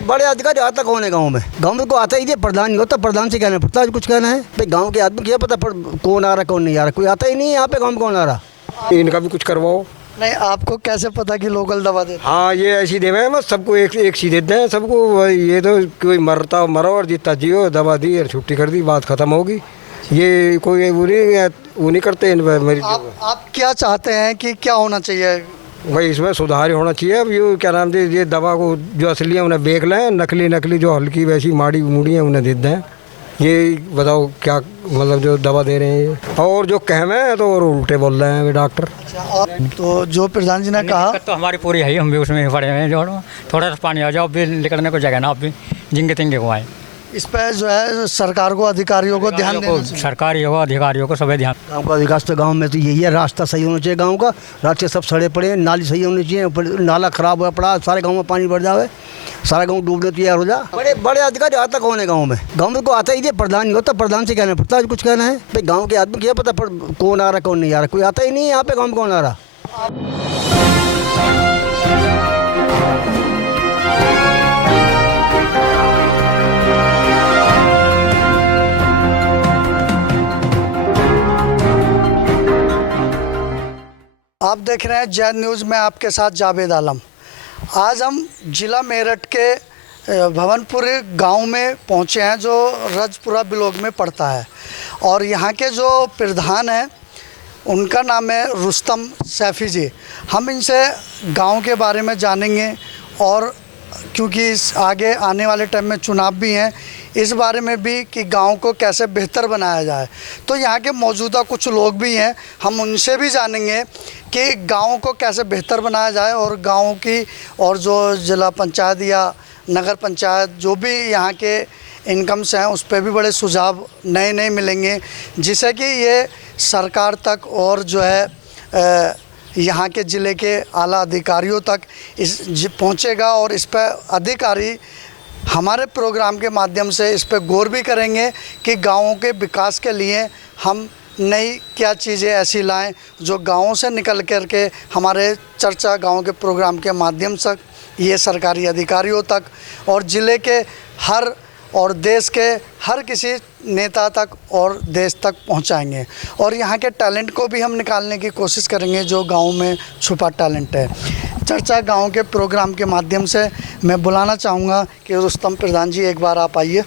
बड़े अधिकारी आता कौन है गांव में को आता ही नहीं, प्रधान नहीं होता, प्रधान से कहना पड़ता है कुछ कहना है भाई। गांव के आदमी क्या पता कौन आ रहा कौन नहीं आ रहा, कोई आता ही नहीं है यहाँ पे गाँव में कौन आ रहा। इनका भी कुछ करवाओ। नहीं, आपको कैसे पता कि लोकल दवा देते? हाँ, ये ऐसी देवे हैं, बस सबको एक सी देते हैं सबको। ये तो कोई मरो और जीता जियो, दवा दी और छुट्टी कर दी, बात खत्म होगी। ये कोई वो नहीं करते मरीज। आप क्या चाहते हैं कि क्या होना चाहिए? भाई इसमें सुधार होना चाहिए। अब ये क्या नाम दे, ये दवा को जो असली है उन्हें बेच लें, नकली जो हल्की वैसी माड़ी मूड़ी है उन्हें दे दें। ये बताओ क्या मतलब जो दवा दे रहे हैं ये, और जो कहमे हैं तो और उल्टे बोल रहे हैं डॉक्टर। तो जो प्रधान जी ने कहा तो हमारी पूरी है ही, हम भी उसमें पड़े हुए हैं। जो थोड़ा सा पानी आ जाओ, भी निकलने को जगह ना, आप भी जिंगे तिंगे को आए। इस पर जो है सरकार को, अधिकारियों को ध्यान देना चाहिए। सरकारी हो, अधिकारियों को सभी ध्यान। गांव का विकास तो गांव में तो यही है, रास्ता सही होना चाहिए गांव का, रास्ते सब सड़े पड़े हैं, नाली सही होनी चाहिए, नाला खराब हुआ पड़ा, सारे गांव में पानी भर जावे, सारा गांव डूबने तैयार हो जा। बड़े अधिकारी आता कौन है गांव में को आता ही नहीं, प्रधान नहीं होता, प्रधान से कहना पड़ता है कुछ कहना है भाई। गाँव के आदमी क्या पता कौन आ रहा कौन नहीं आ रहा, कोई आता ही नहीं है यहाँ पे गाँव में कौन आ रहा। आप देख रहे हैं जैद न्यूज़ में, आपके साथ जावेद आलम। आज हम जिला मेरठ के भवनपुर गांव में पहुंचे हैं जो रजपुरा ब्लॉक में पड़ता है, और यहाँ के जो प्रधान हैं उनका नाम है रुस्तम सैफ़ी जी। हम इनसे गांव के बारे में जानेंगे, और क्योंकि इस आगे आने वाले टाइम में चुनाव भी हैं, इस बारे में भी कि गांव को कैसे बेहतर बनाया जाए। तो यहाँ के मौजूदा कुछ लोग भी हैं, हम उनसे भी जानेंगे कि गांव को कैसे बेहतर बनाया जाए, और गांव की और जो जिला पंचायत या नगर पंचायत जो भी यहाँ के इनकम्स हैं उस पर भी बड़े सुझाव नए मिलेंगे, जिससे कि ये सरकार तक और जो है यहाँ के ज़िले के आला अधिकारियों तक पहुँचेगा, और इस पर अधिकारी हमारे प्रोग्राम के माध्यम से इस पर गौर भी करेंगे कि गाँवों के विकास के लिए हम नई क्या चीज़ें ऐसी लाएं जो गाँवों से निकल कर के हमारे चर्चा गाँव के प्रोग्राम के माध्यम से ये सरकारी अधिकारियों तक और ज़िले के हर और देश के हर किसी नेता तक और देश तक पहुंचाएंगे, और यहाँ के टैलेंट को भी हम निकालने की कोशिश करेंगे जो गाँव में छुपा टैलेंट है। चर्चा गाँव के प्रोग्राम के माध्यम से मैं बुलाना चाहूँगा कि रुस्तम प्रधान जी, एक बार आप आइए।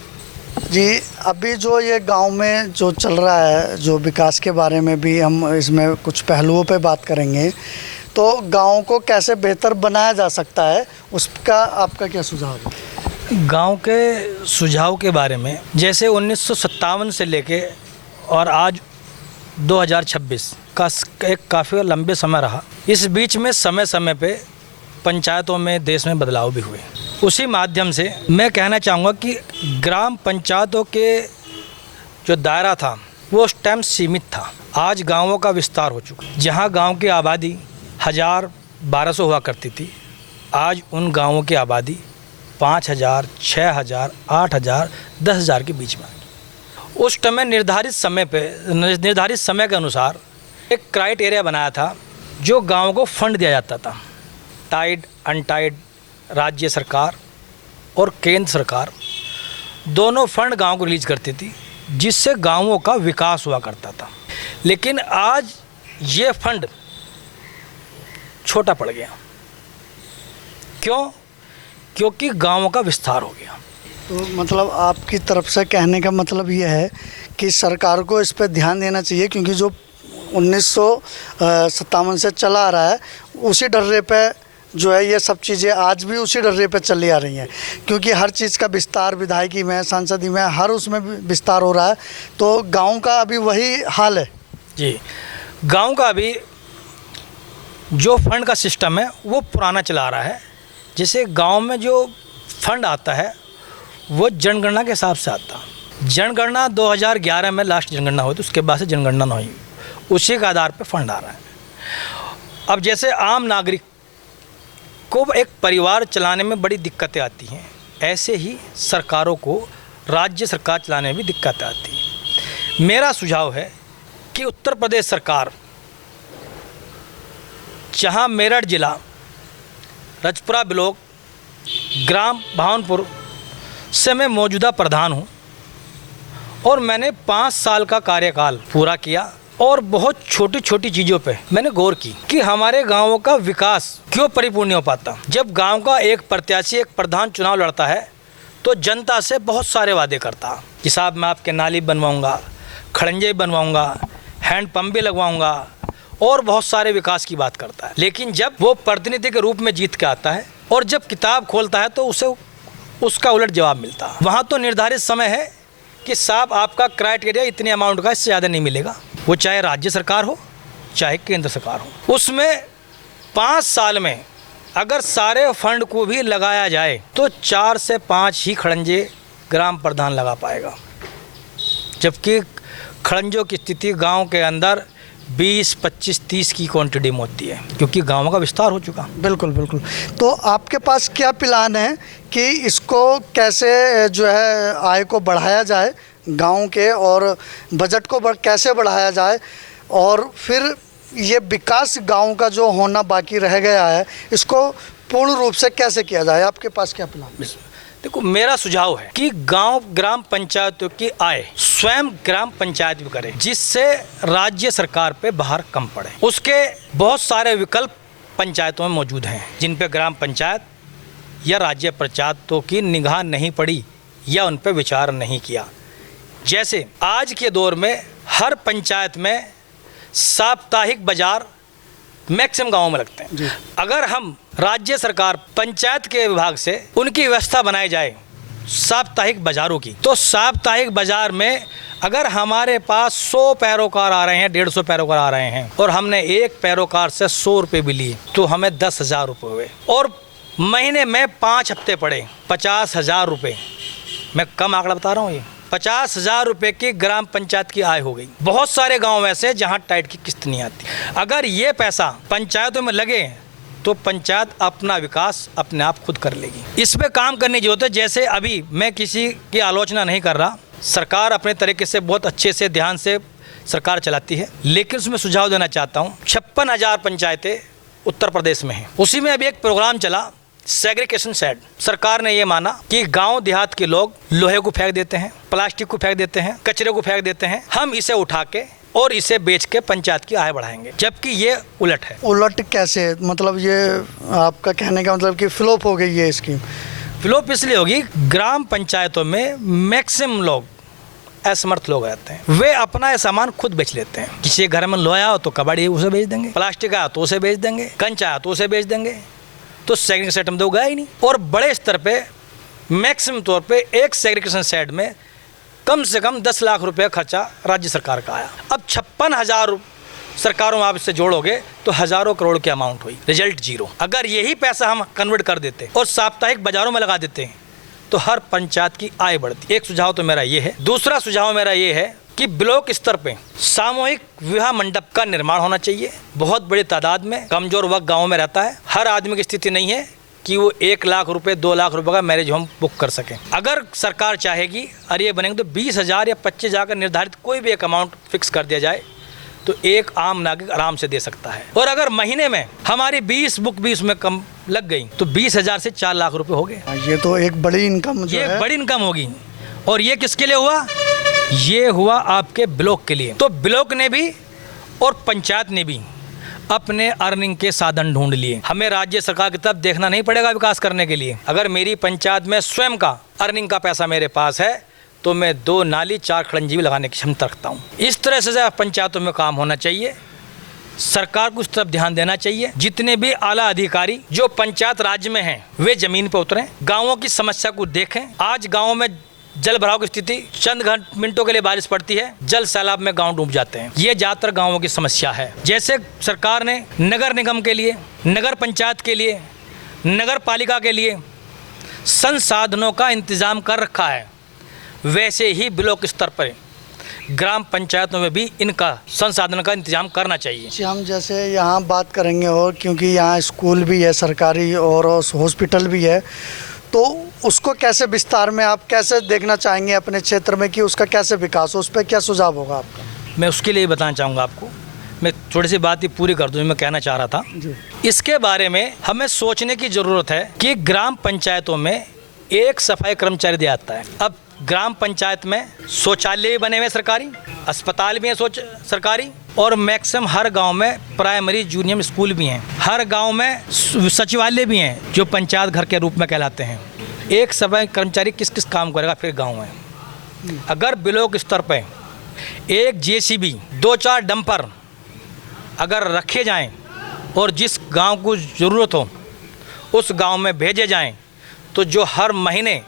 जी, अभी जो ये गांव में जो चल रहा है, जो विकास के बारे में भी हम इसमें कुछ पहलुओं पे बात करेंगे, तो गांव को कैसे बेहतर बनाया जा सकता है, उसका आपका क्या सुझाव है? गांव के सुझाव के बारे में, जैसे 1957 से लेके और आज 2026 का एक काफ़ी लंबे समय रहा। इस बीच में समय समय पे पंचायतों में, देश में बदलाव भी हुए। उसी माध्यम से मैं कहना चाहूँगा कि ग्राम पंचायतों के जो दायरा था वो उस टाइम सीमित था। आज गांवों का विस्तार हो चुका। जहां गांव की आबादी 1000-1200 हुआ करती थी, आज उन गांवों की आबादी 5000, 6000, 8000, 10,000 के बीच में। उस टाइम निर्धारित समय के अनुसार एक क्राइटेरिया बनाया था जो गाँव को फंड दिया जाता था। टाइड अनटाइड राज्य सरकार और केंद्र सरकार दोनों फंड गांव को रिलीज करती थी, जिससे गांवों का विकास हुआ करता था। लेकिन आज ये फंड छोटा पड़ गया। क्यों? क्योंकि गांवों का विस्तार हो गया। तो मतलब आपकी तरफ से कहने का मतलब ये है कि सरकार को इस पर ध्यान देना चाहिए, क्योंकि जो 1957 से चला आ रहा है उसी डर्रे पे जो है ये सब चीज़ें आज भी उसी डर्रे पे चली आ रही हैं, क्योंकि हर चीज़ का विस्तार विधायकी में, सांसदी में, हर उसमें विस्तार हो रहा है। तो गांव का अभी वही हाल है। जी, गांव का अभी जो फंड का सिस्टम है वो पुराना चला आ रहा है। जैसे गांव में जो फंड आता है वो जनगणना के हिसाब से आता। जनगणना 2011 में लास्ट जनगणना हुई थी, उसके बाद से जनगणना नहीं हुई, उसी के आधार पर फंड आ रहा है। अब जैसे आम नागरिक को एक परिवार चलाने में बड़ी दिक्कतें आती हैं, ऐसे ही सरकारों को राज्य सरकार चलाने में भी दिक्कतें आती हैं। मेरा सुझाव है कि उत्तर प्रदेश सरकार, जहां मेरठ जिला रजपुरा ब्लॉक ग्राम भावनपुर से मैं मौजूदा प्रधान हूँ और मैंने 5 साल का कार्यकाल पूरा किया और बहुत छोटी छोटी चीज़ों पे मैंने गौर की कि हमारे गांवों का विकास क्यों परिपूर्ण नहीं हो पाता। जब गांव का एक प्रत्याशी एक प्रधान चुनाव लड़ता है तो जनता से बहुत सारे वादे करता कि साहब मैं आपके नाली बनवाऊंगा, खड़ंजे बनवाऊंगा, हैंडपम्प भी लगवाऊंगा और बहुत सारे विकास की बात करता है। लेकिन जब वो प्रतिनिधि के रूप में जीत के आता है और जब किताब खोलता है तो उसे उसका उलट जवाब मिलता है। वहाँ तो निर्धारित समय है कि साहब आपका क्राइटेरिया इतने अमाउंट का, इससे ज़्यादा नहीं मिलेगा, वो चाहे राज्य सरकार हो चाहे केंद्र सरकार हो। उसमें 5 साल में अगर सारे फंड को भी लगाया जाए तो 4 से 5 ही खड़ंजे ग्राम प्रधान लगा पाएगा, जबकि खड़ंजों की स्थिति गांव के अंदर 20, 25, 30 की क्वांटिटी में होती है क्योंकि गाँव का विस्तार हो चुका। बिल्कुल बिल्कुल। तो आपके पास क्या प्लान है कि इसको कैसे जो है आय को बढ़ाया जाए गांव के, और बजट को कैसे बढ़ाया जाए, और फिर ये विकास गांव का जो होना बाकी रह गया है इसको पूर्ण रूप से कैसे किया जाए? आपके पास क्या प्लान है? देखो, मेरा सुझाव है कि गांव ग्राम पंचायतों की आय स्वयं ग्राम पंचायत भी करे, जिससे राज्य सरकार पे भार कम पड़े। उसके बहुत सारे विकल्प पंचायतों में मौजूद हैं जिन पे ग्राम पंचायत या राज्य पंचायतों की निगाह नहीं पड़ी या उन पे विचार नहीं किया। जैसे आज के दौर में हर पंचायत में साप्ताहिक बाजार मैक्सिमम गाँव में लगते हैं। अगर हम राज्य सरकार पंचायत के विभाग से उनकी व्यवस्था बनाई जाए साप्ताहिक बाजारों की, तो साप्ताहिक बाजार में अगर हमारे पास 100 पैरोकार आ रहे हैं, 150 पैरोकार आ रहे हैं और हमने एक पैरोकार से 100 रुपये भी लिए तो हमें 10,000 रुपये हुए, और महीने में 5 हफ्ते पड़े 50,000 रुपये। मैं कम आंकड़ा बता रहा हूँ, ये 50,000 रुपये की ग्राम पंचायत की आय हो गई। बहुत सारे गांव ऐसे जहां टाइट की किस्त नहीं आती। अगर ये पैसा पंचायतों में लगे तो पंचायत अपना विकास अपने आप खुद कर लेगी। इस पे काम करने की जरूरत है। जैसे अभी मैं किसी की आलोचना नहीं कर रहा, सरकार अपने तरीके से बहुत अच्छे से ध्यान से सरकार चलाती है, लेकिन उसमें सुझाव देना चाहता हूँ। 56,000 पंचायतें उत्तर प्रदेश में हैं। उसी में अभी एक प्रोग्राम चला सेग्रीगेशन शेड। सरकार ने ये माना कि गांव देहात के लोग लोहे को फेंक देते हैं, प्लास्टिक को फेंक देते हैं, कचरे को फेंक देते हैं, हम इसे उठा के और इसे बेच के पंचायत की आय बढ़ाएंगे, जबकि ये उलट है। उलट कैसे? मतलब ये आपका कहने का मतलब कि फ्लॉप हो गई ये स्कीम? फ्लॉप इसलिए होगी, ग्राम पंचायतों में मैक्सिमम लोग असमर्थ लोग रहते हैं, वे अपना सामान खुद बेच लेते हैं। किसी घर में लोहा हो तो कबाड़ी उसे बेच देंगे, प्लास्टिक आया तो उसे बेच देंगे, कंचा आया तो उसे बेच देंगे, तो सेग्रीगेशन सेट में तो गया ही नहीं। और बड़े स्तर पे मैक्सिमम तौर पे एक सेग्रीगेशन सेट में कम से कम 10 लाख रुपए खर्चा राज्य सरकार का आया। अब 56,000 सरकारों में आप इससे जोड़ोगे तो हज़ारों करोड़ की अमाउंट हुई, रिजल्ट जीरो। अगर यही पैसा हम कन्वर्ट कर देते और साप्ताहिक बाजारों में लगा देते हैं तो हर पंचायत की आय बढ़ती। एक सुझाव तो मेरा ये है। दूसरा सुझाव मेरा ये है कि ब्लॉक स्तर पे सामूहिक विवाह मंडप का निर्माण होना चाहिए। बहुत बड़ी तादाद में कमजोर वर्ग गाँव में रहता है। हर आदमी की स्थिति नहीं है कि वो 1 लाख रुपए 2 लाख रुपए का मैरिज होम बुक कर सकें। अगर सरकार चाहेगी और ये बनेंगे तो 20,000 या 25,000 का निर्धारित कोई भी एक अमाउंट फिक्स कर दिया जाए तो एक आम नागरिक आराम से दे सकता है। और अगर महीने में हमारी 20 बुक भी उसमें कम लग गई तो 20,000 से 4 लाख रुपए हो गए। ये तो एक बड़ी इनकम जो है, बड़ी इनकम होगी। और ये किसके लिए हुआ? ये हुआ आपके ब्लॉक के लिए। तो ब्लॉक ने भी और पंचायत ने भी अपने अर्निंग के साधन ढूंढ लिए। हमें राज्य सरकार की तरफ देखना नहीं पड़ेगा विकास करने के लिए। अगर मेरी पंचायत में स्वयं का अर्निंग का पैसा मेरे पास है तो मैं 2 नाली 4 खड़ंजी भी लगाने की क्षमता रखता हूँ। इस तरह से पंचायतों में काम होना चाहिए। सरकार को उस तरफ ध्यान देना चाहिए। जितने भी आला अधिकारी जो पंचायत राज्य में हैं वे जमीन पर उतरें, गाँवों की समस्या को देखें। आज गाँव में जल भराव की स्थिति, चंद मिनटों के लिए बारिश पड़ती है, जल सैलाब में गांव डूब जाते हैं। ये ज़्यादातर गांवों की समस्या है। जैसे सरकार ने नगर निगम के लिए, नगर पंचायत के लिए, नगर पालिका के लिए संसाधनों का इंतज़ाम कर रखा है, वैसे ही ब्लॉक स्तर पर ग्राम पंचायतों में भी इनका संसाधन का इंतजाम करना चाहिए। जी, हम जैसे यहाँ बात करेंगे, और क्योंकि यहाँ स्कूल भी है सरकारी और हॉस्पिटल भी है, तो उसको कैसे विस्तार में आप कैसे देखना चाहेंगे अपने क्षेत्र में कि उसका कैसे विकास हो? उस पर क्या सुझाव होगा आपका? मैं उसके लिए बताना चाहूँगा आपको। मैं थोड़ी सी बात ही पूरी कर दूं जो मैं कहना चाह रहा था। इसके बारे में हमें सोचने की ज़रूरत है कि ग्राम पंचायतों में एक सफाई कर्मचारी दिया जाता है। अब ग्राम पंचायत में शौचालय भी बने हुए सरकारी, अस्पताल भी हैं सरकारी, और मैक्सिमम हर गांव में प्राइमरी जूनियर स्कूल भी हैं, हर गांव में सचिवालय भी हैं जो पंचायत घर के रूप में कहलाते हैं। एक सफाई कर्मचारी किस किस काम करेगा फिर गाँव में? अगर ब्लॉक स्तर पर एक JCB 2-4 डंपर अगर रखे जाएं और जिस गांव को ज़रूरत हो उस गांव में भेजे जाएं, तो जो हर महीने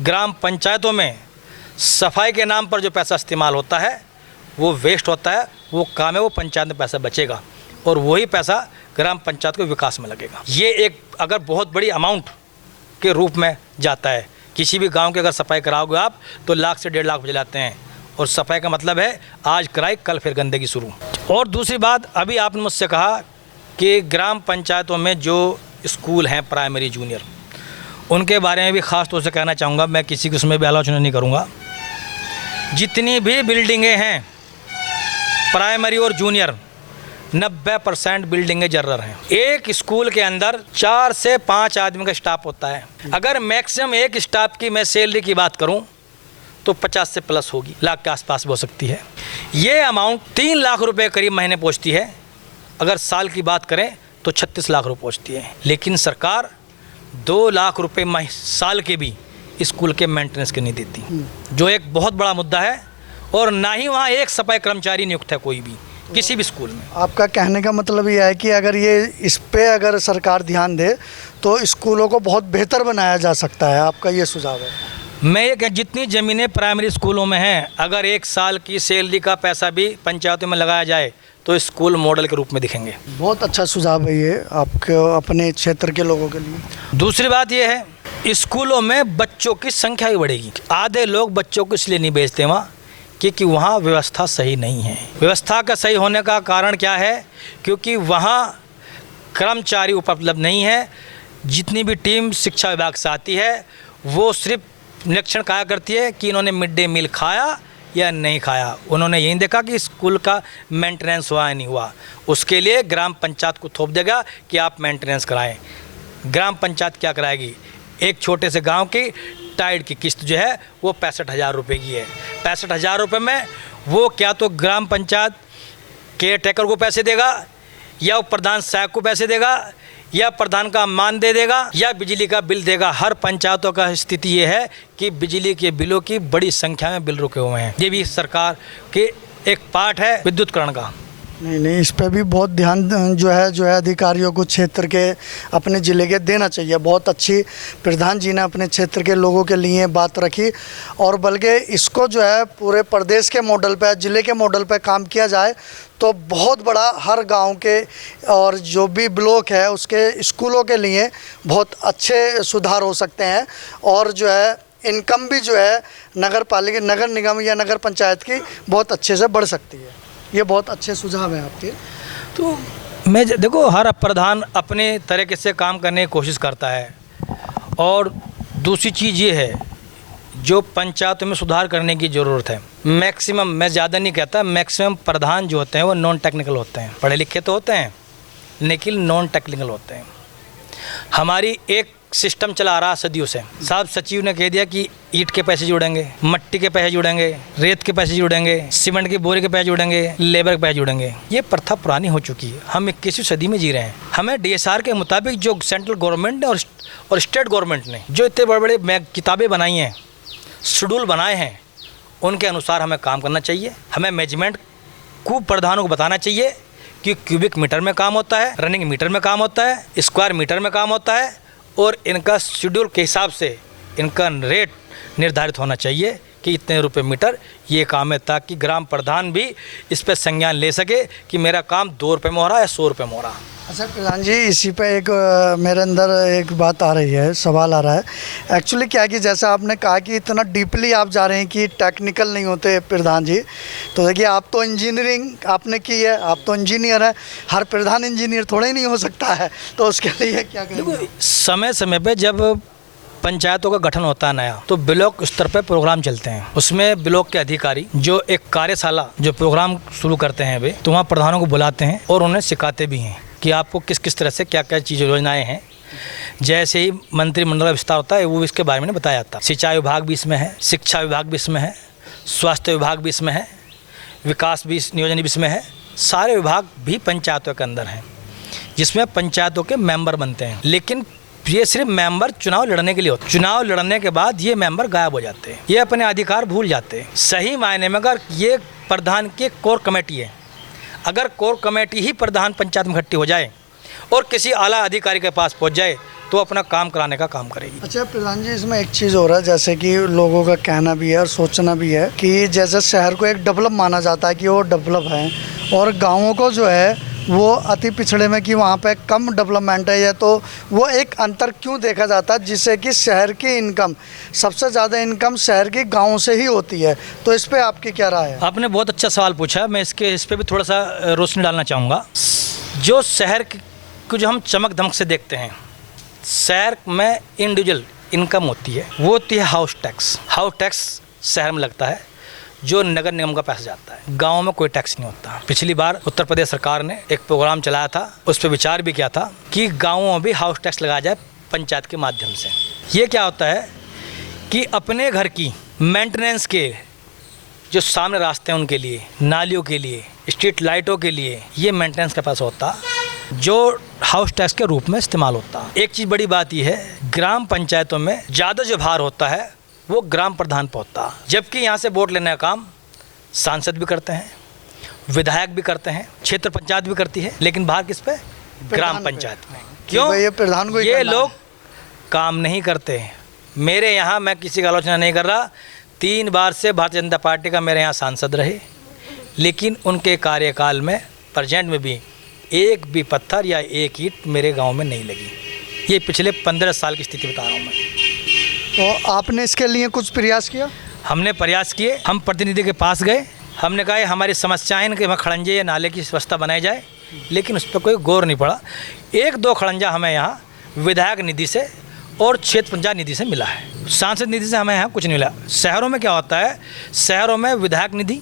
ग्राम पंचायतों में सफाई के नाम पर जो पैसा इस्तेमाल होता है वो वेस्ट होता है, वो काम है, वो पंचायत में पैसा बचेगा और वही पैसा ग्राम पंचायत को विकास में लगेगा। ये एक अगर बहुत बड़ी अमाउंट के रूप में जाता है। किसी भी गांव की अगर सफाई कराओगे आप तो लाख से 1.5 लाख बच जाते हैं, और सफाई का मतलब है आज कराई कल फिर गंदगी शुरू। और दूसरी बात, अभी आपने मुझसे कहा कि ग्राम पंचायतों में जो स्कूल हैं प्राइमरी जूनियर, उनके बारे में भी ख़ास तौर से कहना चाहूँगा। मैं किसी की उसमें भी आलोचना नहीं करूँगा। जितनी भी बिल्डिंगें हैं प्राइमरी और जूनियर, 90% बिल्डिंगें जर्रर हैं। एक स्कूल के अंदर 4 से 5 आदमी का स्टाफ होता है। अगर मैक्सिमम एक स्टाफ की मैं सैलरी की बात करूं तो 50 से प्लस होगी, लाख के आसपास भी हो सकती है। ये अमाउंट 3 लाख रुपए करीब महीने पहुंचती है। अगर साल की बात करें तो 36 लाख रुपए पहुंचती है। लेकिन सरकार 2 लाख रुपए साल के भी स्कूल के मेंटेनेंस के नहीं देती, जो एक बहुत बड़ा मुद्दा है। और ना ही वहाँ एक सफाई कर्मचारी नियुक्त है कोई भी किसी भी स्कूल में। आपका कहने का मतलब ये है कि अगर ये इस पे अगर सरकार ध्यान दे तो स्कूलों को बहुत बेहतर बनाया जा सकता है, आपका ये सुझाव है? मैं ये कह, जितनी ज़मीनें प्राइमरी स्कूलों में हैं, अगर 1 साल की सैलरी का पैसा भी पंचायतों में लगाया जाए तो स्कूल मॉडल के रूप में दिखेंगे। बहुत अच्छा सुझाव है ये आपके अपने क्षेत्र के लोगों के लिए। दूसरी बात ये है, स्कूलों में बच्चों की संख्या भी बढ़ेगी। आधे लोग बच्चों को इसलिए नहीं भेजते वहाँ क्योंकि वहाँ व्यवस्था सही नहीं है। व्यवस्था का सही होने का कारण क्या है? क्योंकि वहाँ कर्मचारी उपलब्ध नहीं है। जितनी भी टीम शिक्षा विभाग से आती है वो सिर्फ निरीक्षण क्या करती है कि इन्होंने मिड डे मील खाया या नहीं खाया। उन्होंने यही देखा कि स्कूल का मेंटेनेंस हुआ या नहीं हुआ। उसके लिए ग्राम पंचायत को थोप देगा कि आप मेंटेनेंस कराएं। ग्राम पंचायत क्या कराएगी? एक छोटे से गांव की टाइड की किस्त जो है वो 65,000 रुपये की है। 65,000 रुपये में वो क्या तो ग्राम पंचायत केयर टेकर को पैसे देगा, या वो प्रधान सहायक को पैसे देगा, या प्रधान का मान दे देगा, या बिजली का बिल देगा। हर पंचायतों का स्थिति ये है कि बिजली के बिलों की बड़ी संख्या में बिल रुके हुए हैं। ये भी सरकार के एक पार्ट है विद्युतीकरण का। नहीं, इस पर भी बहुत ध्यान जो है अधिकारियों को क्षेत्र के अपने ज़िले के देना चाहिए। बहुत अच्छी प्रधान जी ने अपने क्षेत्र के लोगों के लिए बात रखी, और बल्कि इसको जो है पूरे प्रदेश के मॉडल पे, ज़िले के मॉडल पे काम किया जाए तो बहुत बड़ा हर गांव के और जो भी ब्लॉक है उसके स्कूलों के लिए बहुत अच्छे सुधार हो सकते हैं, और जो है इनकम भी जो है नगर पालिका, नगर निगम या नगर पंचायत की बहुत अच्छे से बढ़ सकती है। ये बहुत अच्छे सुझाव हैं आपके। तो मैं देखो, हर प्रधान अपने तरीके से काम करने की कोशिश करता है। और दूसरी चीज़ ये है, जो पंचायतों में सुधार करने की ज़रूरत है। मैक्सिमम, मैं ज़्यादा नहीं कहता, मैक्सिमम प्रधान जो होते हैं वो नॉन टेक्निकल होते हैं। पढ़े लिखे तो होते हैं लेकिन नॉन टेक्निकल होते हैं। हमारी एक सिस्टम चला रहा सदियों से। साहब सचिव ने कह दिया कि ईंट के पैसे जुड़ेंगे, मट्टी के पैसे जुड़ेंगे, रेत के पैसे जुड़ेंगे, सीमेंट की बोरी के पैसे जुड़ेंगे, लेबर के पैसे जुड़ेंगे। ये प्रथा पुरानी हो चुकी है। हम 21वीं सदी में जी रहे हैं। हमें DSR के मुताबिक जो सेंट्रल गवर्नमेंट ने और स्टेट गवर्नमेंट ने जो इतने बड़े बड़े किताबें बनाई हैं, शेड्यूल बनाए हैं, उनके अनुसार हमें काम करना चाहिए। हमें मैनेजमेंट को, प्रधानों को बताना चाहिए कि क्यूबिक मीटर में काम होता है, रनिंग मीटर में काम होता है, स्क्वायर मीटर में काम होता है, और इनका शेड्यूल के हिसाब से इनका रेट निर्धारित होना चाहिए कि इतने रुपए मीटर ये काम है, ताकि ग्राम प्रधान भी इस पर संज्ञान ले सके कि मेरा काम 2 रुपये में हो रहा है या 100 रुपये में हो रहा है। अच्छा प्रधान जी, इसी पे एक मेरे अंदर एक बात आ रही है, सवाल आ रहा है। एक्चुअली क्या है कि जैसा आपने कहा कि इतना डीपली आप जा रहे हैं कि टेक्निकल नहीं होते प्रधान जी, तो देखिए आप तो इंजीनियरिंग आपने की है, आप तो इंजीनियर हैं। हर प्रधान इंजीनियर थोड़ा ही नहीं हो सकता है, तो उसके लिए क्या करेंगे? समय समय पे जब पंचायतों का गठन होता है नया, तो ब्लॉक स्तर पर प्रोग्राम चलते हैं। उसमें ब्लॉक के अधिकारी जो एक कार्यशाला जो प्रोग्राम शुरू करते हैं वे, तो वहाँ प्रधानों को बुलाते हैं और उन्हें सिखाते भी हैं कि आपको किस किस तरह से क्या क्या चीज़ें योजनाएं हैं। जैसे ही मंत्रिमंडल का विस्तार होता है वो इसके बारे में बताया जाता है। सिंचाई विभाग भी इसमें है, शिक्षा विभाग भी इसमें है, स्वास्थ्य विभाग भी इसमें है, विकास भी नियोजन भी इसमें है। सारे विभाग भी पंचायतों के अंदर हैं, जिसमें पंचायतों के मेंबर बनते हैं। लेकिन ये सिर्फ मेंबर चुनाव लड़ने के लिए होते हैं। चुनाव लड़ने के बाद ये मेंबर गायब हो जाते हैं, ये अपने अधिकार भूल जाते हैं। सही मायने में अगर ये प्रधान की कोर कमेटी है, अगर कोर कमेटी ही प्रधान पंचायत में इकट्ठी हो जाए और किसी आला अधिकारी के पास पहुंच जाए तो अपना काम कराने का काम करेगी। अच्छा प्रधान जी, इसमें एक चीज़ हो रहा है, जैसे कि लोगों का कहना भी है और सोचना भी है कि जैसे शहर को एक डेवलप माना जाता है कि वो डेवलप है, और गाँवों को जो है वो अति पिछड़े में कि वहाँ पे कम डेवलपमेंट है, या तो वो एक अंतर क्यों देखा जाता है, जिससे कि शहर की इनकम, सबसे ज़्यादा इनकम शहर की गाँव से ही होती है। तो इस पे आपकी क्या राय है? आपने बहुत अच्छा सवाल पूछा, मैं इस पे भी थोड़ा सा रोशनी डालना चाहूँगा। जो शहर को जो हम चमक धमक से देखते हैं, शहर में इंडिविजुअल इनकम होती है, वो होती है हाउस टैक्स। हाउस टैक्स शहर में लगता है, जो नगर निगम का पैसा जाता है। गांव में कोई टैक्स नहीं होता। पिछली बार उत्तर प्रदेश सरकार ने एक प्रोग्राम चलाया था, उस पर विचार भी किया था कि गाँवों में भी हाउस टैक्स लगाया जाए पंचायत के माध्यम से। ये क्या होता है कि अपने घर की मेंटेनेंस के जो सामने रास्ते हैं उनके लिए, नालियों के लिए, स्ट्रीट लाइटों के लिए, ये मेंटेनेंस का पैसा होता जो हाउस टैक्स के रूप में इस्तेमाल होता। एक चीज़ बड़ी बात यह है, ग्राम पंचायतों में ज़्यादा जो भार होता है वो ग्राम प्रधान पर होता, जबकि यहाँ से वोट लेने का काम सांसद भी करते हैं, विधायक भी करते हैं, क्षेत्र पंचायत भी करती है, लेकिन भार किस पे? ग्राम पंचायत में। क्यों? ये प्रधान को ये लोग काम नहीं करते। मेरे यहाँ, मैं किसी का आलोचना नहीं कर रहा, 3 बार से भारतीय जनता पार्टी का मेरे यहाँ सांसद रहे, लेकिन उनके कार्यकाल में प्रेजेंट में भी एक भी पत्थर या एक ईंट मेरे गांव में नहीं लगी। ये पिछले 15 साल की स्थिति बता रहा हूँ मैं। तो आपने इसके लिए कुछ प्रयास किया? हमने प्रयास किए, हम प्रतिनिधि के पास गए, हमने कहा हमारी समस्याएं कि वहाँ खड़ंजे या नाले की व्यवस्था बनाई जाए, लेकिन उस पर कोई गौर नहीं पड़ा। 1-2 खड़ंजा हमें यहाँ विधायक निधि से और क्षेत्र पंचायत निधि से मिला है, सांसद निधि से हमें यहाँ कुछ नहीं मिला। शहरों में क्या होता है, शहरों में विधायक निधि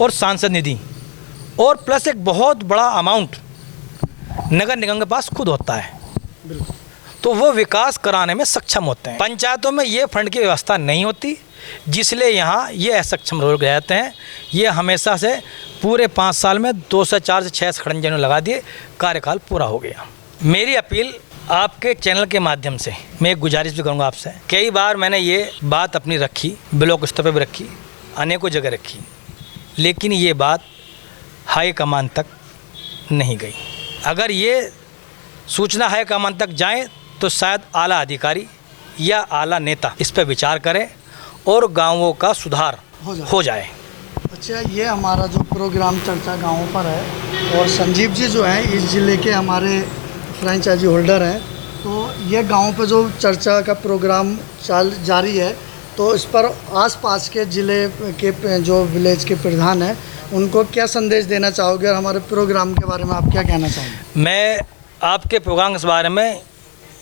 और सांसद निधि और प्लस एक बहुत बड़ा अमाउंट नगर निगम के पास खुद होता है, तो वो विकास कराने में सक्षम होते हैं। पंचायतों में ये फंड की व्यवस्था नहीं होती, जिसलिए यहाँ ये असक्षम रह जाते हैं। ये हमेशा से पूरे 5 साल में 2 से 4 से 6 खड़ंजे लगा दिए, कार्यकाल पूरा हो गया। मेरी अपील आपके चैनल के माध्यम से मैं एक गुजारिश भी करूँगा आपसे। कई बार मैंने ये बात अपनी रखी, ब्लॉक स्तर पर भी रखी, अनेकों जगह रखी, लेकिन ये बात हाई कमान तक नहीं गई। अगर ये सूचना हाई कमान तक जाए तो शायद आला अधिकारी या आला नेता इस पर विचार करें और गांवों का सुधार हो जाए। अच्छा, ये हमारा जो प्रोग्राम चर्चा गाँवों पर है, और संजीव जी जो हैं इस ज़िले के हमारे फ्रेंचाइजी होल्डर हैं, तो ये गाँव पे जो चर्चा का प्रोग्राम जारी है, तो इस पर आसपास के ज़िले के जो विलेज के प्रधान हैं उनको क्या संदेश देना चाहोगे, और हमारे प्रोग्राम के बारे में आप क्या कहना चाहोगे? मैं आपके प्रोग्राम के बारे में,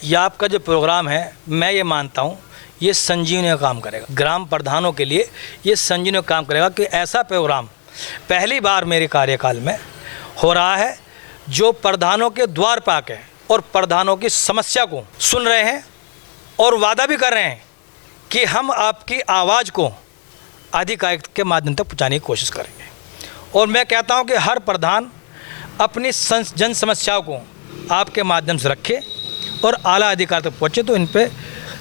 या आपका जो प्रोग्राम है, मैं ये मानता हूँ ये संजीवनी का काम करेगा। ग्राम प्रधानों के लिए ये संजीवनी का काम करेगा कि ऐसा प्रोग्राम पहली बार मेरे कार्यकाल में हो रहा है, जो प्रधानों के द्वार पर आके और प्रधानों की समस्या को सुन रहे हैं और वादा भी कर रहे हैं कि हम आपकी आवाज़ को आधिकारिक के माध्यम तक पहुँचाने की कोशिश करेंगे। और मैं कहता हूं कि हर प्रधान अपनी जन समस्याओं को आपके माध्यम से रखे और आला अधिकार तक पहुंचे, तो इन पे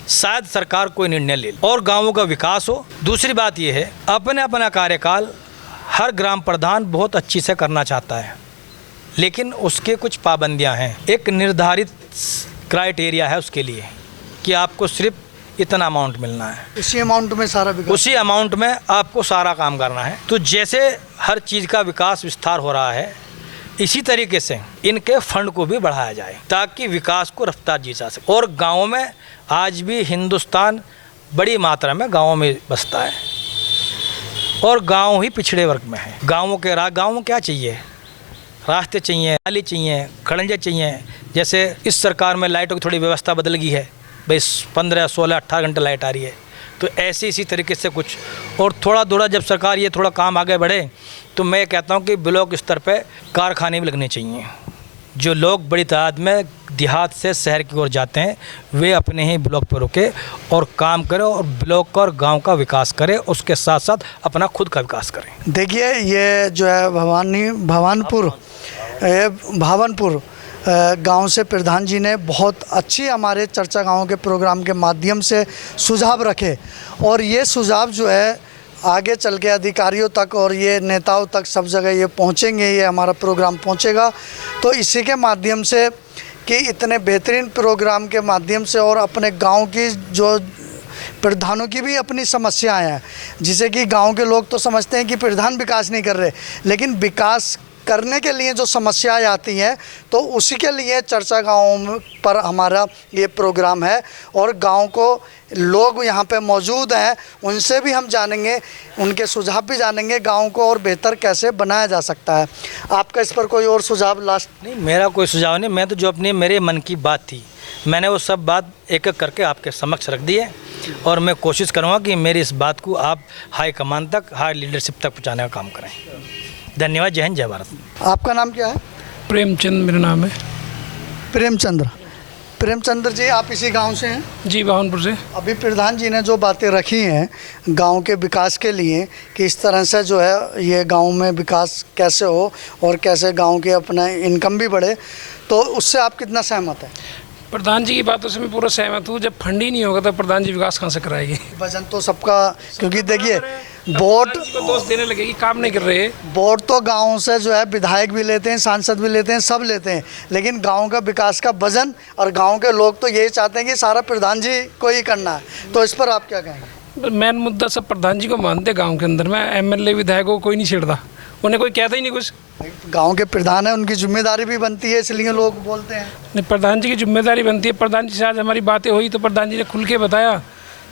शायद सरकार कोई निर्णय ले और गांवों का विकास हो। दूसरी बात यह है, अपने अपना कार्यकाल हर ग्राम प्रधान बहुत अच्छी से करना चाहता है, लेकिन उसके कुछ पाबंदियां हैं। एक निर्धारित क्राइटेरिया है उसके लिए कि आपको सिर्फ इतना अमाउंट मिलना है, उसी अमाउंट में सारा विकास, उसी अमाउंट में आपको सारा काम करना है। तो जैसे हर चीज़ का विकास विस्तार हो रहा है, इसी तरीके से इनके फंड को भी बढ़ाया जाए ताकि विकास को रफ्तार दी जा सके। और गाँव में आज भी हिंदुस्तान बड़ी मात्रा में गाँव में बसता है और गाँव ही पिछड़े वर्ग में है। गाँवों में क्या चाहिए? रास्ते चाहिए, नाली चाहिए, खड़ंजे चाहिए। जैसे इस सरकार में लाइटों की थोड़ी व्यवस्था बदल गई है, भाई 15, 16, 18 घंटे लाइट आ रही है। तो ऐसे इसी तरीके से कुछ और थोड़ा थोड़ा जब सरकार ये थोड़ा काम आगे बढ़े तो मैं कहता हूँ कि ब्लॉक स्तर पे कारखाने भी लगने चाहिए। जो लोग बड़ी तादाद में देहात से शहर की ओर जाते हैं वे अपने ही ब्लॉक पर रुके और काम करें और ब्लॉक और गांव का विकास करें, उसके साथ साथ अपना खुद का विकास करें। देखिए ये जो है भावनपुर गांव से प्रधान जी ने बहुत अच्छी हमारे चर्चा गांव के प्रोग्राम के माध्यम से सुझाव रखे और ये सुझाव जो है आगे चल के अधिकारियों तक और ये नेताओं तक सब जगह ये पहुंचेंगे, ये हमारा प्रोग्राम पहुंचेगा। तो इसी के माध्यम से कि इतने बेहतरीन प्रोग्राम के माध्यम से और अपने गांव की जो प्रधानों की भी अपनी समस्याएं हैं, जिसे कि गांव के लोग तो समझते हैं कि प्रधान विकास नहीं कर रहे, लेकिन विकास करने के लिए जो समस्याएं आती हैं तो उसी के लिए चर्चा गाँव पर हमारा ये प्रोग्राम है। और गांव को लोग यहाँ पे मौजूद हैं, उनसे भी हम जानेंगे, उनके सुझाव भी जानेंगे गांव को और बेहतर कैसे बनाया जा सकता है। आपका इस पर कोई और सुझाव लास्ट? नहीं, मेरा कोई सुझाव नहीं। मैं तो जो अपनी मेरे मन की बात थी मैंने वो सब बात एक एक करके आपके समक्ष रख दी है और मैं कोशिश करूँगा कि मेरी इस बात को आप हाई कमान तक, हाई लीडरशिप तक पहुँचाने का काम करें। धन्यवाद। जय हिंद, जय भारत। आपका नाम क्या है? प्रेमचंद मेरा नाम है। प्रेमचंद्र जी, आप इसी गांव से हैं? जी, भावनपुर से। अभी प्रधान जी ने जो बातें रखी हैं गांव के विकास के लिए कि इस तरह से जो है ये गांव में विकास कैसे हो और कैसे गांव के अपना इनकम भी बढ़े, तो उससे आप कितना सहमत हैं? प्रधान जी की बातों से मैं पूरा सहमत हूँ। जब फंड ही नहीं होगा तो प्रधान जी विकास कहाँ से कराएंगे? वजन तो सबका, क्योंकि देखिए वोट को दोष देने लगेगी, काम नहीं कर रहे। वोट तो गांव से जो है विधायक भी लेते हैं, सांसद भी लेते हैं, सब लेते हैं, लेकिन गांव का विकास का वजन और गांव के लोग तो यही चाहते हैं कि सारा प्रधान जी को ही करना है। तो इस पर आप क्या कहेंगे? मेन मुद्दा सब प्रधान जी को मानते गाँव के अंदर में। एमएलए विधायकों को कोई नहीं छेड़ता, उन्हें कोई कहता ही नहीं कुछ। गांव के प्रधान है, उनकी जिम्मेदारी भी बनती है, इसलिए लोग बोलते हैं। नहीं, प्रधान जी की जिम्मेदारी बनती है। प्रधान जी से आज हमारी बातें हुई तो प्रधान जी ने खुल के बताया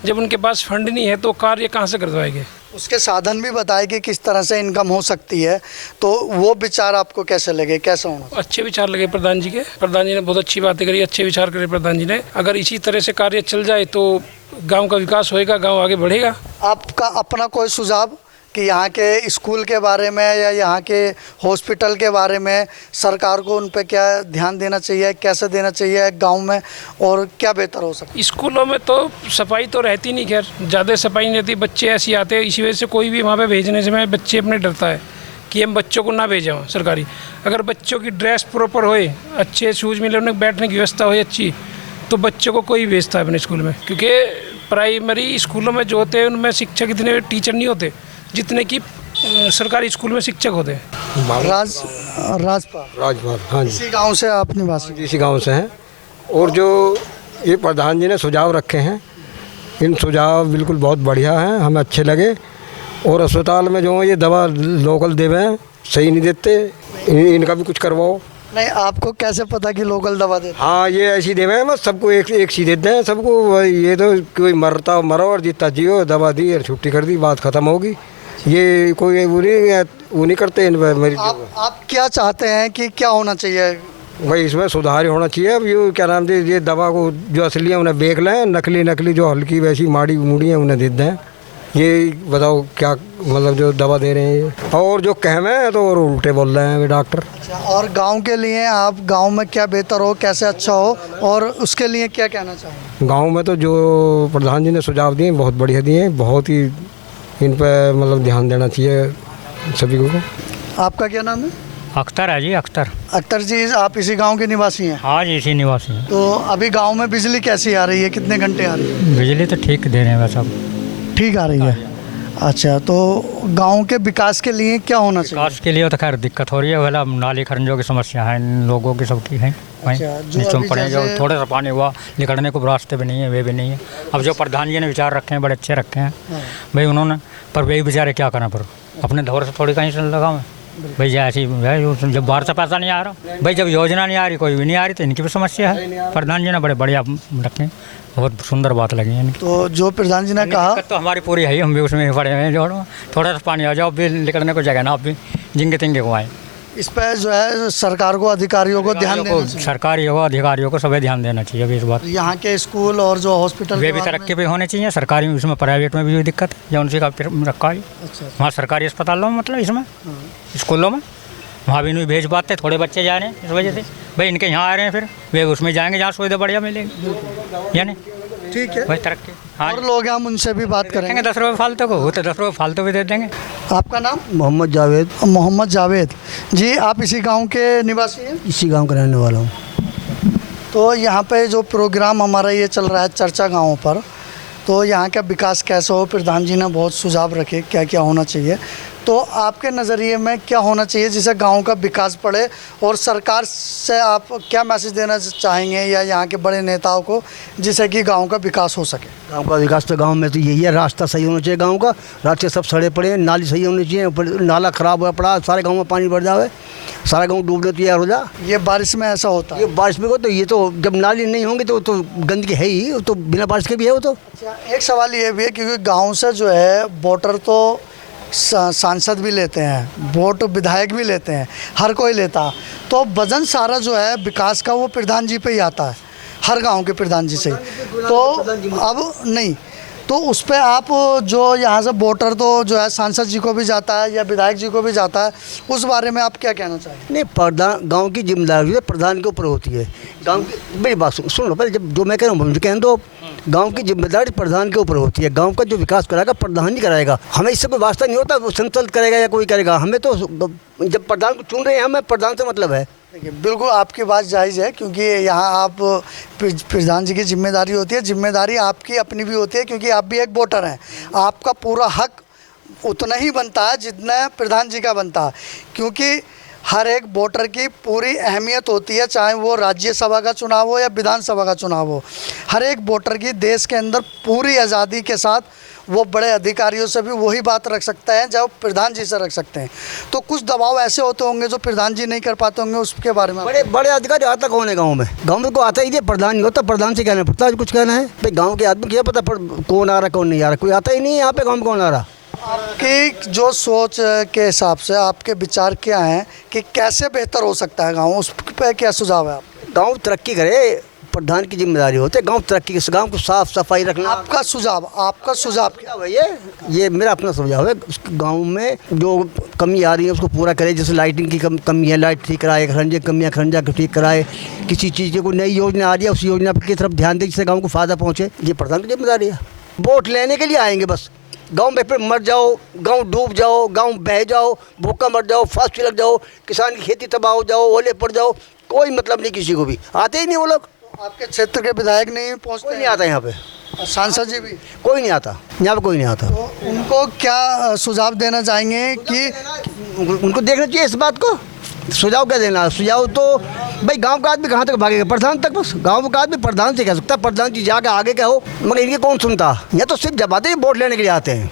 जब उनके पास फंड नहीं है तो कार्य कहाँ से करवाएंगे। उसके साधन भी बताए कि किस तरह से इनकम हो सकती है, तो वो विचार आपको कैसे लगे, कैसे होना? अच्छे विचार लगे प्रधान जी के। प्रधान जी ने बहुत अच्छी बातें करी, अच्छे विचार करे प्रधान जी ने। अगर इसी तरह से कार्य चल जाए तो गांव का विकास होएगा, गांव आगे बढ़ेगा। आपका अपना कोई सुझाव कि यहाँ के स्कूल के बारे में या यहाँ के हॉस्पिटल के बारे में सरकार को उन पे क्या ध्यान देना चाहिए, कैसे देना चाहिए गांव में, और क्या बेहतर हो सकता है? स्कूलों में तो सफाई तो रहती नहीं, खैर ज़्यादा सफाई नहीं रहती, बच्चे ऐसे आते हैं। इसी वजह से कोई भी वहाँ पे भेजने से मैं बच्चे अपने डरता है कि हम बच्चों को ना भेजें वहाँ सरकारी। अगर बच्चों की ड्रेस प्रॉपर होए, अच्छे शूज़ मिले, उन्हें बैठने की व्यवस्था हो अच्छी, तो बच्चों को कोई भेजता है अपने स्कूल में। क्योंकि प्राइमरी स्कूलों में जो होते हैं उनमें शिक्षक इतने टीचर नहीं होते जितने कि सरकारी स्कूल में शिक्षक होते हैं। राजपाल, हाँ जी, इसी गांव से आप निवासी? इसी गांव से हैं। और जो ये प्रधान जी ने सुझाव रखे हैं, इन सुझाव बिल्कुल बहुत बढ़िया हैं, हमें अच्छे लगे। और अस्पताल में जो ये दवा लोकल देवे हैं, सही नहीं देते, इनका भी कुछ करवाओ। नहीं, आपको कैसे पता कि लोकल दवा देते? हाँ, ये ऐसी देवे हैं, बस सबको एक सी देते हैं सबको। ये तो कोई मरता मरो और जीता जियो, दवा दी और छुट्टी कर दी, बात ख़त्म होगी। ये कोई वो नहीं करते इन मरीज। आप क्या चाहते हैं कि क्या होना चाहिए? भाई इसमें सुधार होना चाहिए। अब ये क्या नाम दे, ये दवा को जो असली है उन्हें बेच लें, नकली जो हल्की वैसी माड़ी मूड़ी है उन्हें दे दें। ये बताओ क्या मतलब जो दवा दे रहे हैं ये, और जो कहवे हैं तो और उल्टे बोल रहे हैं वे डॉक्टर। अच्छा, और गांव के लिए आप गांव में क्या बेहतर हो, कैसे अच्छा हो, और उसके लिए क्या कहना चाहेंगे? गाँव में तो जो प्रधान जी ने सुझाव दिए बहुत बढ़िया दिए हैं, बहुत ही इन पर मतलब ध्यान देना चाहिए सभी को। आपका क्या नाम है? अख्तर है जी, अख्तर। अख्तर जी, आप इसी गांव के निवासी हैं? हाँ जी, इसी निवासी हैं। तो अभी गांव में बिजली कैसी आ रही है, कितने घंटे आ रही है? बिजली तो ठीक दे रहे हैं बस, अब ठीक आ रही है। अच्छा, तो गांव के विकास के लिए क्या होना चाहिए? विकास के लिए तो खैर दिक्कत हो रही है, वाला नाली खरंजों की समस्या है, इन लोगों की सबकी है। नीचे में पड़े जो थोड़ा सा पानी हुआ, निकलने को रास्ते भी नहीं है, वे भी नहीं है। अब जो प्रधान जी ने विचार रखे हैं बड़े अच्छे रखे हैं भाई उन्होंने, पर वही बेचारे क्या करना, पर अपने दौर से थोड़ी कहीं से लगाओ भाई। जैसी जब बाहर से पैसा नहीं आ रहा भाई, जब योजना नहीं आ रही, कोई भी नहीं आ रही, तो इनकी भी समस्या है। प्रधान जी ने बड़े बढ़िया रखे, बहुत सुंदर बात लगी है। तो जो प्रधान जी ने कहा तो हमारी पूरी है ही, हम भी उसमें ही पड़े हुए हैं। जो थोड़ा सा पानी आ जाओ, भी निकलने को जगह ना, अब भी जिंगे तिंगे को आए। इस पर जो है सरकार को, अधिकारियों को ध्यान देना चाहिए। सरकारी हो अधिकारियों को सभी ध्यान देना चाहिए अभी इस बात। यहाँ के स्कूल और जो हॉस्पिटल वे भी तरक्की पे होने चाहिए, सरकारी में, उसमें प्राइवेट में भी कोई दिक्कत है या उनसे का रखा है वहाँ सरकारी अस्पतालों में, मतलब इसमें स्कूलों में वहाँ भी नहीं भेज पाते, थोड़े बच्चे जा रहे हैं इस वजह से। भाई इनके यहाँ आ रहे हैं, फिर वे उसमें जाएंगे जहाँ सुविधा बढ़िया मिलेगी, यानी ठीक है। वही तरक्की। हाँ और लोग हैं, हम उनसे भी बात करेंगे। 10 रुपये फालतू को, वो तो 10 रुपये फालतू भी दे देंगे। आपका नाम? मोहम्मद जावेद, मोहम्मद जावेद जी, आप इसी गांव के निवासी हैं? इसी गांव का रहने वाला हूँ। तो यहाँ पे जो प्रोग्राम हमारा ये चल रहा है चर्चा गाँव पर, तो यहाँ का विकास कैसे हो, प्रधान जी ने बहुत सुझाव रखे क्या क्या होना चाहिए। तो आपके नज़रिए में क्या होना चाहिए जिससे गांव का विकास बढ़े, और सरकार से आप क्या मैसेज देना चाहेंगे या यहाँ के बड़े नेताओं को, जिससे कि गांव का विकास हो सके? गांव का विकास तो गांव में तो यही है, रास्ता सही होना चाहिए गांव का, रास्ते सब सड़े पड़े हैं, नाली सही होनी चाहिए, ऊपर नाला ख़राब हुआ पड़ा, सारे गांव में पानी भर जावे, सारा गांव डूबने तैयार हो जा। ये बारिश में ऐसा होता ये है? बारिश में को तो ये तो जब नाली नहीं होंगी तो गंदगी है ही, तो बिना बारिश के भी है वो तो। अच्छा, एक सवाल ये भी है, क्योंकि गांव से जो है वोटर तो सांसद भी लेते हैं, वोट विधायक भी लेते हैं, हर कोई लेता, तो वजन सारा जो है विकास का वो प्रधान जी पे ही आता है, हर गांव के प्रधान जी से ही। तो अब नहीं, तो उस पर आप जो यहाँ से वोटर तो जो है सांसद जी को भी जाता है या विधायक जी को भी जाता है, उस बारे में आप क्या कहना चाहेंगे? नहीं, प्रधान गांव की जिम्मेदारी प्रधान के ऊपर होती है। गांव की मेरी बात सुन लो पहले, जब जो मैं कह रहा हूँ मुझे कहने दो। गांव की जिम्मेदारी प्रधान के ऊपर होती है, गांव का जो विकास कराएगा प्रधान ही कराएगा, हमें इससे कोई वास्ता नहीं होता वो संसद करेगा या कोई करेगा, हमें तो जब प्रधान को चुन रहे हैं हमें प्रधान से मतलब है। देखिए, बिल्कुल आपकी बात जायज़ है, क्योंकि यहाँ आप प्रधान जी की जिम्मेदारी होती है, जिम्मेदारी आपकी अपनी भी होती है, क्योंकि आप भी एक वोटर हैं, आपका पूरा हक उतना ही बनता है जितना प्रधान जी का बनता है, क्योंकि हर एक वोटर की पूरी अहमियत होती है, चाहे वो राज्यसभा का चुनाव हो या विधानसभा का चुनाव हो। हर एक वोटर की देश के अंदर पूरी आज़ादी के साथ वो बड़े अधिकारियों से भी वही बात रख सकता है जो प्रधान जी से रख सकते हैं। तो कुछ दबाव ऐसे होते होंगे जो प्रधान जी नहीं कर पाते होंगे, उसके बारे में बड़े बड़े अधिकारी आता कौन है गाँव में को आता ही नहीं, प्रधान नहीं होता, प्रधान से कहना पड़ता है कुछ कहना है भाई, गाँव के आदमी क्या पता कौन आ रहा कौन नहीं आ रहा, कोई आता ही नहीं है यहाँ पे गाँव में कौन आ रहा। आपकी जो सोच के हिसाब से आपके विचार क्या हैं कि कैसे बेहतर हो सकता है गाँव, उस पर क्या सुझाव है आप? गाँव तरक्की करे, प्रधान की जिम्मेदारी होती है गांव तरक्की, गांव को साफ सफाई रखना। आपका सुझाव क्या भैया, ये मेरा अपना सुझाव है, गांव में जो कमी आ रही है उसको पूरा करे, जैसे लाइटिंग की कमी है, लाइट ठीक कराए, खरंजा को ठीक कराए, किसी चीज़ की कोई नई योजना आ रही है उस योजना की तरफ ध्यान दे जिससे गाँव को फ़ायदा पहुँचे, ये प्रधान की जिम्मेदारी है। वोट लेने के लिए आएंगे बस, गांव में फिर मर जाओ, गांव डूब जाओ, गांव बह जाओ, भूखा मर जाओ, फास्ट लग जाओ, किसान की खेती तबाह हो जाओ, ओले पड़ जाओ, कोई मतलब नहीं किसी को भी, आते ही नहीं वो लोग। आपके क्षेत्र के विधायक नहीं पहुँचते? कोई नहीं आता यहाँ पे, सांसद जी भी कोई नहीं आता यहाँ पे, कोई नहीं आता। तो उनको क्या सुझाव देना चाहेंगे कि उनको देखना चाहिए इस बात को, सुझाव क्या देना, सुझाव तो भाई गांव का आदमी कहाँ तक भागेगा, प्रधान तक, बस गांव का आदमी प्रधान से कह सकता है, प्रधान जी जाके आगे क्या हो, मगर इनके कौन सुनता, यहाँ तो सिर्फ जब आते ही वोट लेने के लिए आते हैं।